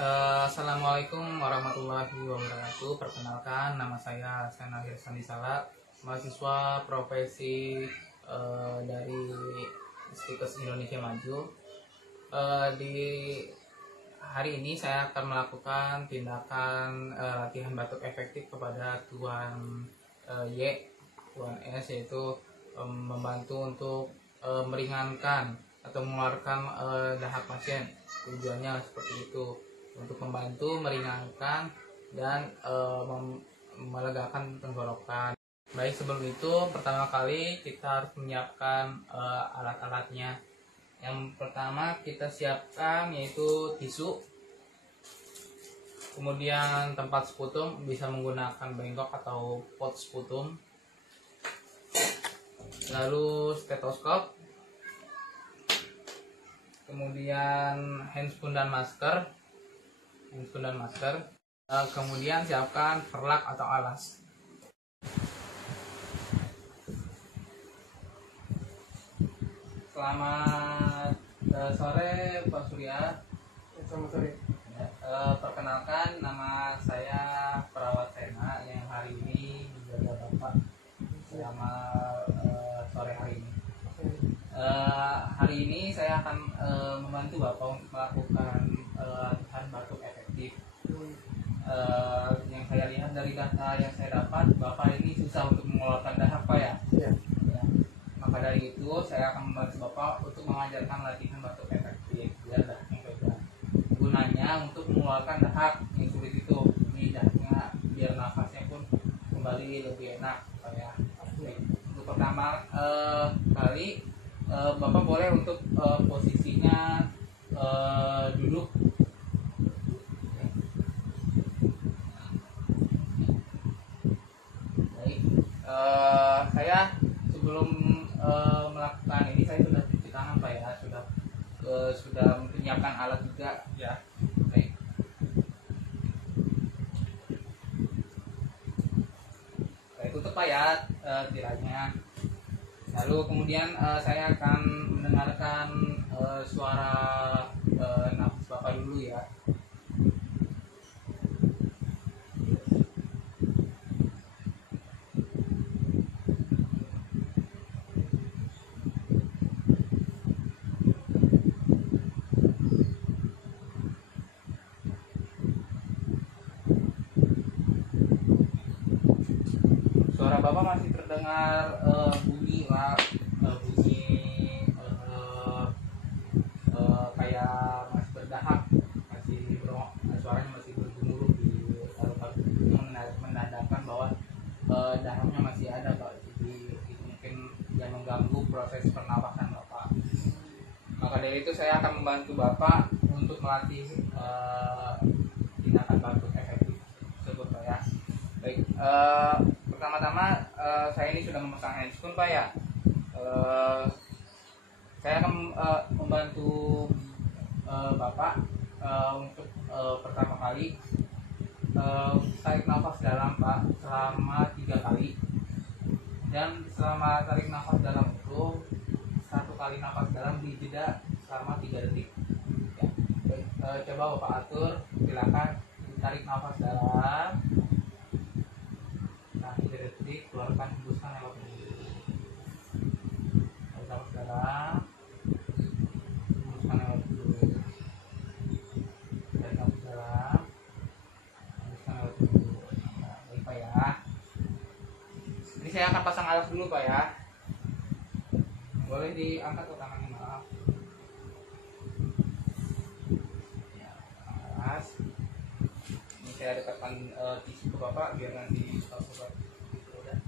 Assalamualaikum warahmatullahi wabarakatuh. Perkenalkan, nama saya Sena Hirsandisala, mahasiswa profesi dari Stikes Indonesia Maju. Di hari ini saya akan melakukan tindakan latihan batuk efektif kepada Tuan Tuan S, yaitu membantu untuk meringankan atau mengeluarkan dahak pasien. Tujuannya seperti itu, untuk membantu meringankan dan melegakan tenggorokan. Baik, sebelum itu pertama kali kita harus menyiapkan alat-alatnya. Yang pertama kita siapkan yaitu tisu, kemudian tempat sputum, bisa menggunakan bengkok atau pot sputum, lalu stetoskop, kemudian handspoon dan masker, kemudian siapkan perlak atau alas. Selamat sore Pak Surya. Selamat sore. Perkenalkan, nama saya Perawat Sena yang hari ini menjaga Bapak selama sore hari ini. Hari ini saya akan membantu Bapak untuk melakukan latihan batuk efektif. Yang saya lihat dari data yang saya dapat, Bapak ini susah untuk mengeluarkan dahak, Pak, ya? Iya. Ya. Maka dari itu saya akan membantu Bapak untuk mengajarkan latihan batuk efektif biar dahaknya bebas. Gunanya untuk mengeluarkan dahak yang sulit itu, ini dahaknya biar nafasnya pun kembali lebih enak, Pak, ya. Untuk pertama kali Bapak boleh untuk posisinya duduk. Baik, saya sebelum melakukan ini saya sudah cuci tangan, Pak, ya, sudah menyiapkan alat juga, ya. Baik. Baik, tutup, Pak, ya, tiranya. Lalu kemudian saya akan mendengarkan suara nafas Bapak dulu, ya. Suara Bapak masih terdengar bunyi lah, kayak masih berdahak, suaranya masih bergemuruh di paru-paru, menandakan bahwa dahaknya masih ada, Pak. Jadi itu mungkin yang mengganggu proses pernapasan Bapak. Maka dari itu saya akan membantu Bapak untuk melatih tindakan batuk efektif tersebut, Pak, ya. Baik, pertama-tama saya ini sudah memasang handspoon, Pak, ya. Saya akan membantu Bapak untuk pertama kali tarik nafas dalam, Pak, selama 3 kali, dan selama tarik nafas dalam itu 1 kali nafas dalam dijeda selama 3 detik, ya. Baik, coba Bapak atur, silakan tarik nafas dalam. Nah, 3 detik, keluarkan, hembuskan lewat mulut. Tarik nafas dalam, hembuskan lewat mulut. Tarik nafas dalam, hembuskan lewat mulut. Nah, baik, Pak, ya. Ini saya akan pasang alas dulu, Pak, ya. Boleh diangkat ke tangannya, maaf. Ya, alas. Ini saya dekatkan tisu ke Bapak biar nanti Bapak gitu, udah.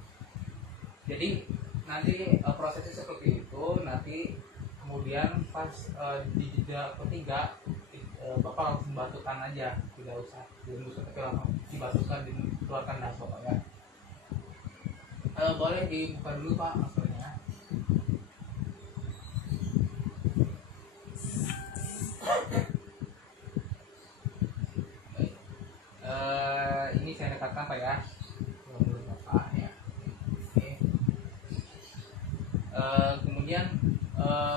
Jadi nanti prosesnya seperti itu. Nanti kemudian pas di jeda ketiga Bapak langsung batukkan aja, tidak usah dihembuskan, tapi langsung dibatukkan, dikeluarkan dahak, Bapak, ya. Boleh dibuka dulu, Pak, maskernya. Ini saya dekatkan, Pak, ya. Mulut Bapak, ya. Oke. Kemudian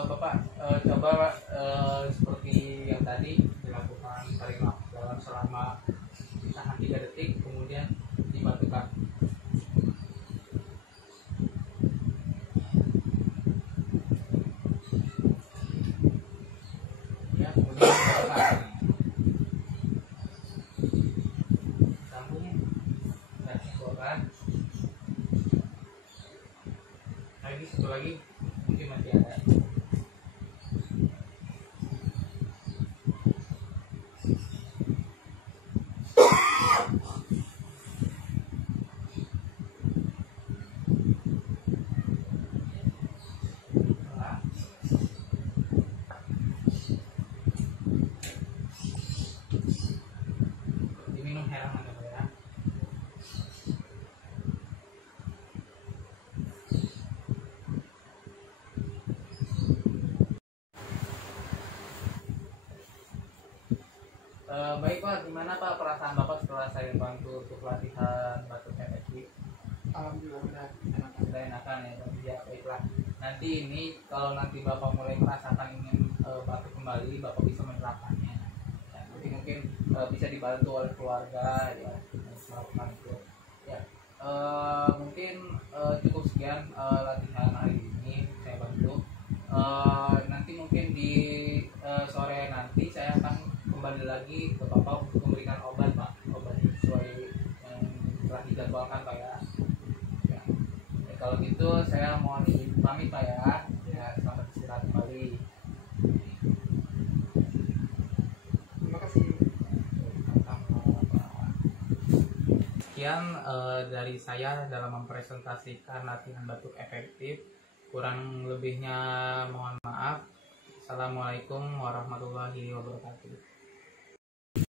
Bapak coba seperti yang tadi dilakukan tarik nafas dalam selama tahan 3 detik, kemudian dibatukan. Ya, kemudian dibatukan. Sambungnya, nah, keluarkan. Lagi satu lagi, mungkin masih ada. Diminum herangan ya. Baik Pak, gimana Pak perasaan Bapak setelah saya bantu untuk latihan batuk efektif? Alhamdulillah udah enakan. Sudah enakan ya, ya baiklah. Nanti ini kalau nanti Bapak mulai merasakan ingin batuk kembali, Bapak bisa menerapkannya. Ya, nanti mungkin bisa dibantu oleh keluarga ya melakukan itu. Ya, mungkin cukup sekian latihan hari ini saya bantu. Nanti mungkin di sore nanti saya akan kembali lagi ke Bapak untuk memberikan obat Pak, obat sesuai yang telah dijadwalkan Pak ya. Ya. Ya, kalau gitu saya mohon izin pamit Pak ya. Ya, selamat istirahat kembali. Terima kasih. Sekian dari saya dalam mempresentasikan latihan batuk efektif. Kurang lebihnya mohon maaf. Assalamualaikum warahmatullahi wabarakatuh.